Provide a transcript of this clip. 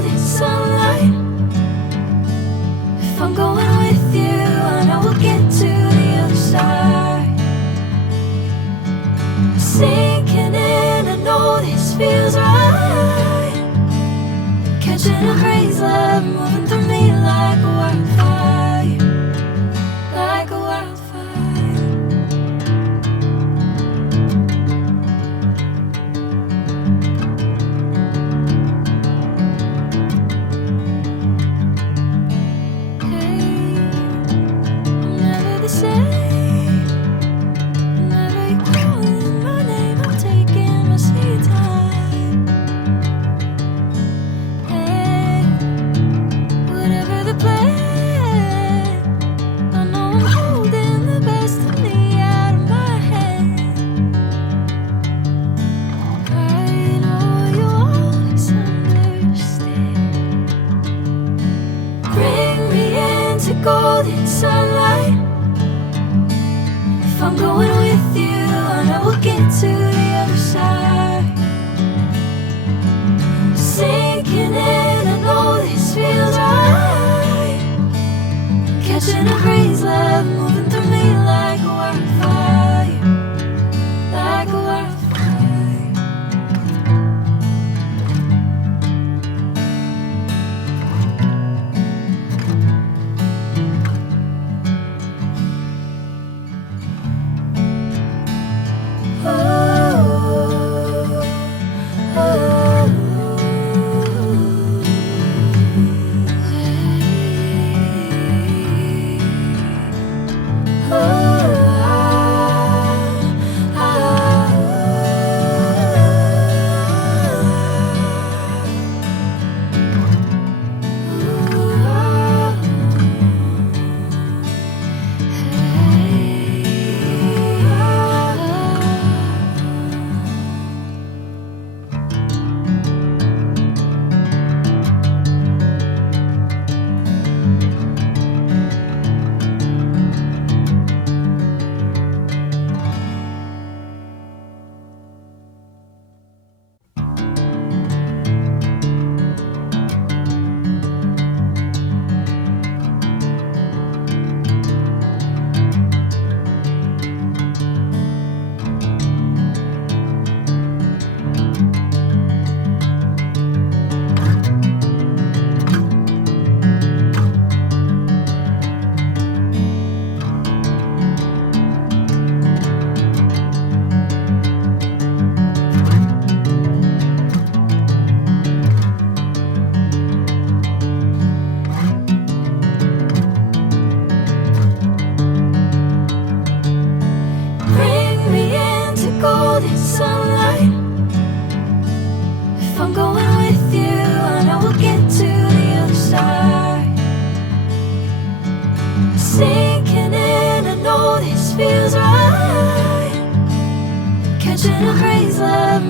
golden sunlight. If I'm going with you, I know we'll get to the other side. Sinking in, I know this feels right. Catching a crazy love, moving through me like a wildfire, like a wildfire. Golden sunlight. If I'm going with you, I know we'll get to the other side. Sinking in, I know this feels right. Catching a crazy love, moving through me like a wildfire, like a wildfire. Catching a crazy love,